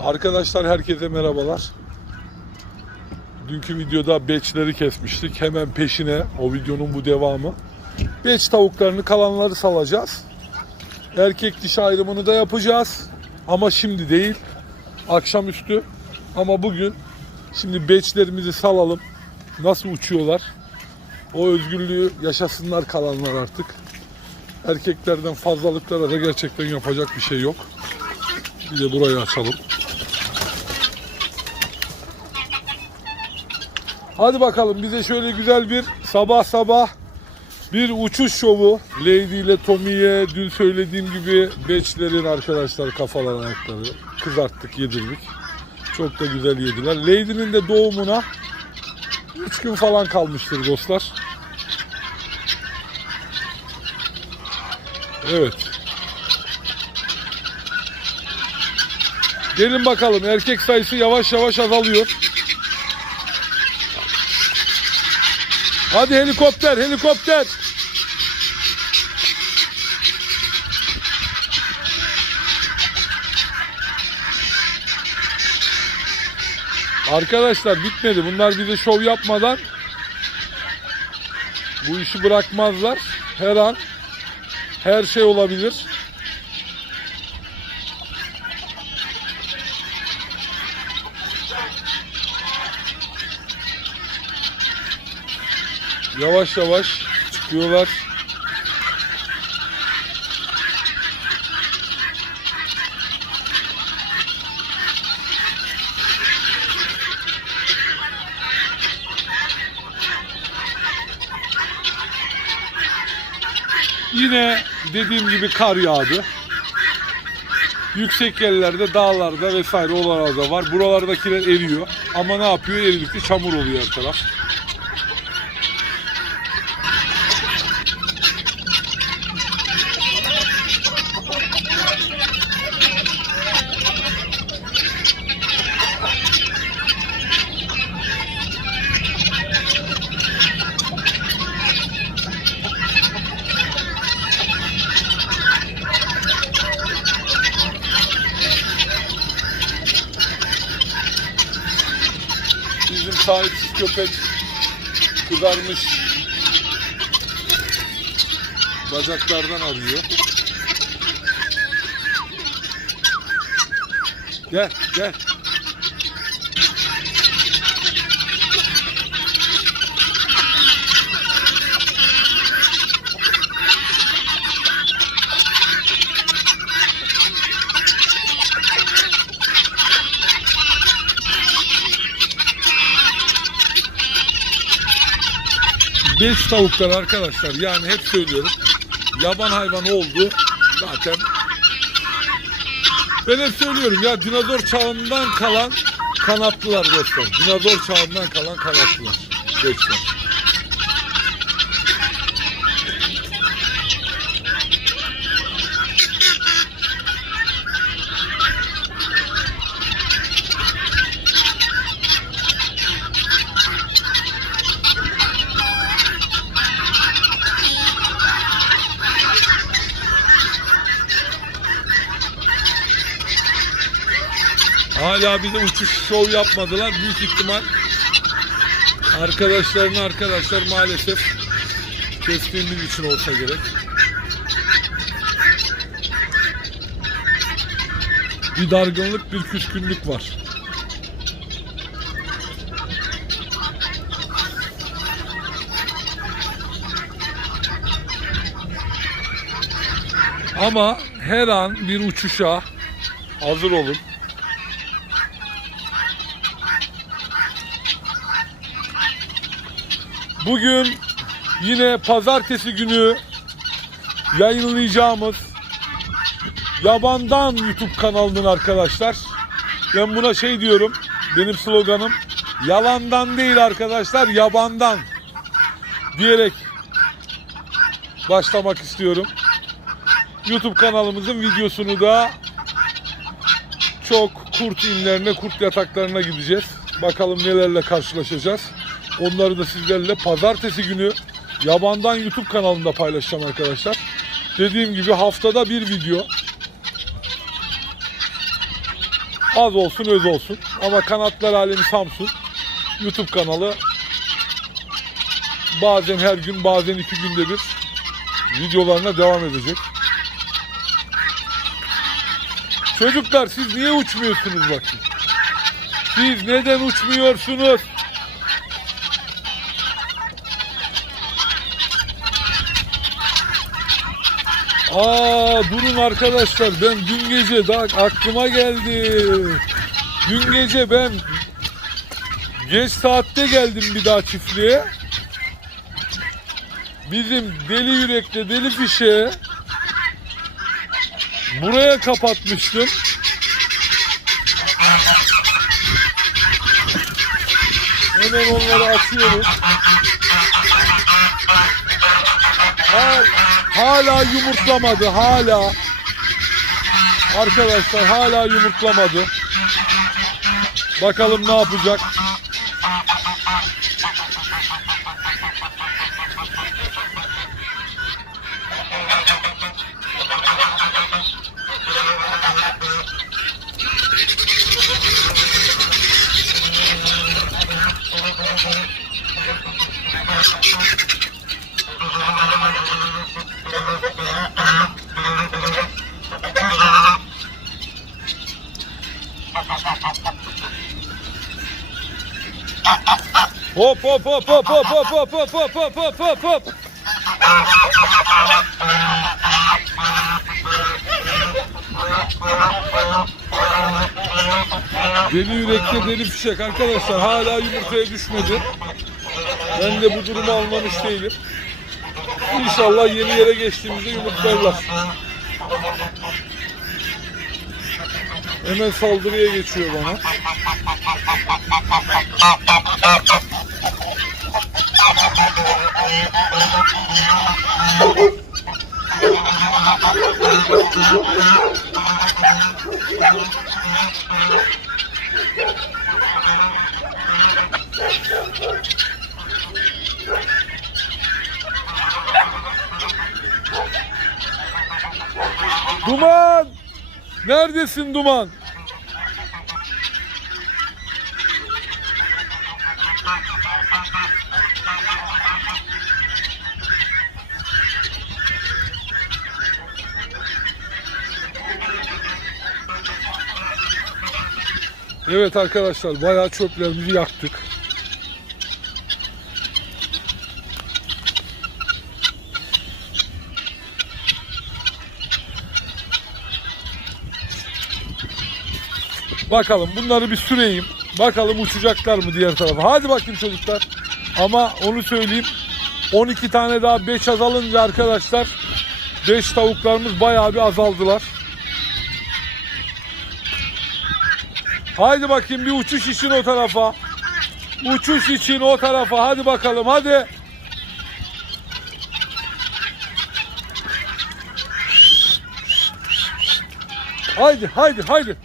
Arkadaşlar herkese merhabalar. Dünkü videoda beçleri kesmiştik. Hemen peşine o videonun bu devamı. Beç tavuklarını kalanları salacağız. Erkek dişi ayrımını da yapacağız. Ama şimdi değil. Akşamüstü. Ama bugün şimdi beçlerimizi salalım. Nasıl uçuyorlar? O özgürlüğü yaşasınlar kalanlar artık. Erkeklerden fazlalıklara da gerçekten yapacak bir şey yok. Bir de burayı açalım. Hadi bakalım bize şöyle güzel bir sabah sabah bir uçuş şovu. Lady ile Tommy'ye dün söylediğim gibi beçlerin arkadaşlar kafalar ayakları kızarttık yedirdik. Çok da güzel yediler. Lady'nin de doğumuna 3 gün falan kalmıştır dostlar. Evet. Gelin bakalım erkek sayısı yavaş yavaş azalıyor. Hadi helikopter, helikopter. Arkadaşlar bitmedi. Bunlar bize şov yapmadan bu işi bırakmazlar. Her an her şey olabilir. Yavaş yavaş çıkıyorlar. Yine dediğim gibi kar yağdı. Yüksek yerlerde, dağlarda vesaire oralarda var. Buralardakiler eriyor. Ama ne yapıyor? Eridikçe çamur oluyor her taraf. Sahipsiz köpek kızarmış bacaklardan arıyor. Gel, gel. Beş tavuklar arkadaşlar yani hep söylüyorum. Yaban hayvanı oldu zaten. Ben hep söylüyorum ya dinozor çağından kalan kanatlılar dostlar. Dinozor çağından kalan kanatlılar. Beşler. Hala bize uçuş şov yapmadılar. Büyük ihtimal arkadaşlarını arkadaşlar maalesef kestiğimiz için olsa gerek. Bir dargınlık, bir küskünlük var. Ama her an bir uçuşa hazır olun. Bugün yine pazartesi günü yayınlayacağımız Yabandan YouTube kanalının arkadaşlar. Ben buna şey diyorum. Benim sloganım yalandan değil arkadaşlar yabandan diyerek başlamak istiyorum. YouTube kanalımızın videosunu da çok kurt inlerine, kurt yataklarına gideceğiz. Bakalım nelerle karşılaşacağız. Onları da sizlerle pazartesi günü Yabandan YouTube kanalında paylaşacağım arkadaşlar. Dediğim gibi haftada bir video. Az olsun öz olsun. Ama Kanatlar Alemi Samsun YouTube kanalı bazen her gün bazen iki günde bir videolarına devam edecek. Çocuklar siz niye uçmuyorsunuz bakayım? Siz neden uçmuyorsunuz? Aa durun arkadaşlar ben dün gece daha aklıma geldi. Dün gece ben geç saatte geldim bir daha çiftliğe. Bizim deli yürekle deli fişe buraya kapatmıştım. Hemen onları açıyoruz. Hal- hala yumurtlamadı hala. Arkadaşlar hala yumurtlamadı. Bakalım ne yapacak. Hop hop hop hop hop hop hop hop hop hop hop hop hop. Deli yürekte deli fişek arkadaşlar hala yumurtaya düşmedi. Ben de bu durumu anlamış değilim. İnşallah yeni yere geçtiğimizde yumurtlarlar. Hemen saldırıya geçiyor bana. Duman! Neredesin Duman? Evet arkadaşlar bayağı çöplerimizi yaktık. Bakalım bunları bir süreyim. Bakalım uçacaklar mı diğer tarafa. Hadi bakayım çocuklar. Ama onu söyleyeyim. 12 tane daha 5 azalınca arkadaşlar 5 tavuklarımız bayağı bir azaldılar. Haydi bakayım bir uçuş için o tarafa. Uçuş için o tarafa. Hadi bakalım hadi. Haydi haydi haydi.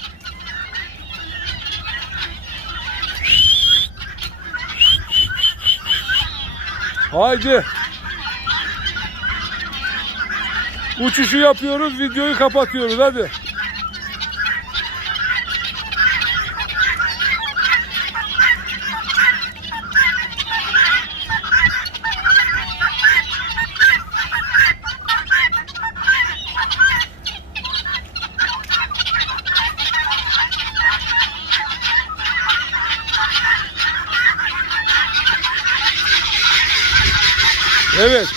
Haydi. Uçuşu yapıyoruz, videoyu kapatıyoruz hadi. Evet,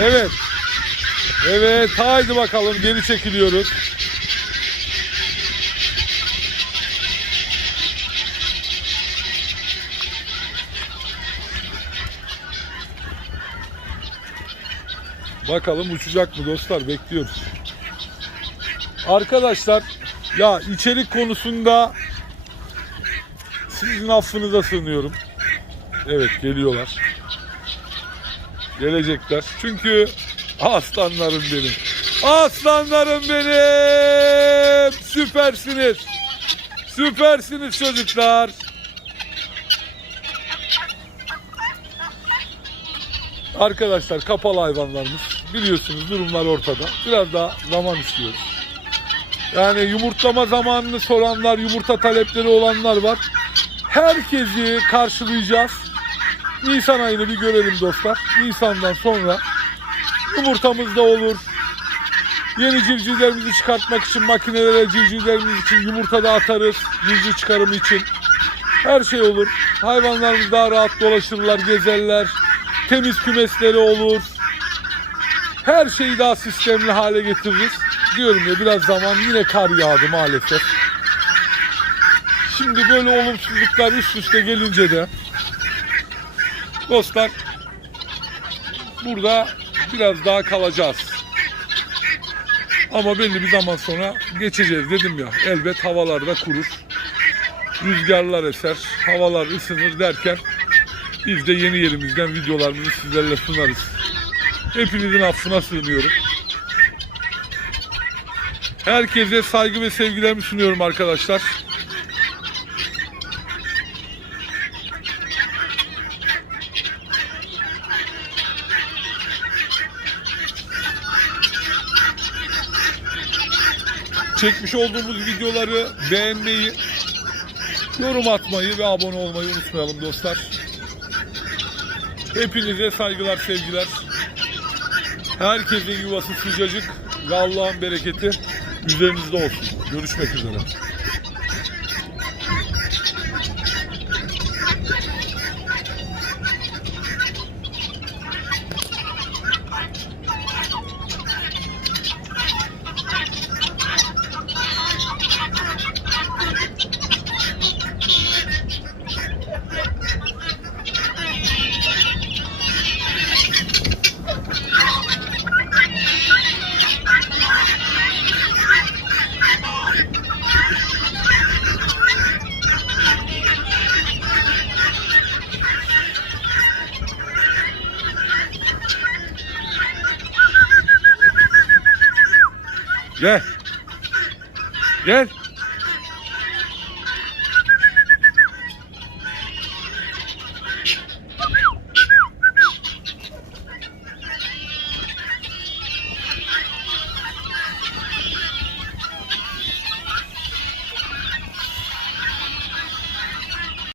evet. Evet, haydi bakalım geri çekiliyoruz. Bakalım uçacak mı dostlar bekliyoruz. Arkadaşlar ya içerik konusunda sizin affınıza sığınıyorum. Evet geliyorlar. Gelecekler. Çünkü aslanlarım benim. Aslanlarım benim. Süpersiniz. Süpersiniz çocuklar. Arkadaşlar kapalı hayvanlarımız. Biliyorsunuz durumlar ortada. Biraz daha zaman istiyoruz. Yani yumurtlama zamanını soranlar, yumurta talepleri olanlar var. Herkesi karşılayacağız. Nisan ayını bir görelim dostlar. Nisan'dan sonra yumurtamız da olur. Yeni civcivlerimizi çıkartmak için makinelere civcivlerimiz için yumurta da atarız. Civciv çıkarımı için. Her şey olur. Hayvanlarımız daha rahat dolaşırlar, gezerler. Temiz kümesleri olur. Her şeyi daha sistemli hale getiririz. Diyorum ya biraz zaman yine kar yağdı maalesef. Şimdi böyle olumsuzluklar üst üste gelince de dostlar burada biraz daha kalacağız. Ama belli bir zaman sonra geçeceğiz dedim ya. Elbet havalarda kurur. Rüzgarlar eser, havalar ısınır derken biz de yeni yerimizden videolarımızı sizlerle sunarız. Hepinizin affına sığınıyorum. Herkese saygı ve sevgilerimi sunuyorum arkadaşlar. Çekmiş olduğumuz videoları beğenmeyi, yorum atmayı ve abone olmayı unutmayalım dostlar. Hepinize saygılar, sevgiler. Herkesin yuvası sıcacık ve Allah'ın bereketi üzerinizde olsun. Görüşmek üzere. Gel. Gel.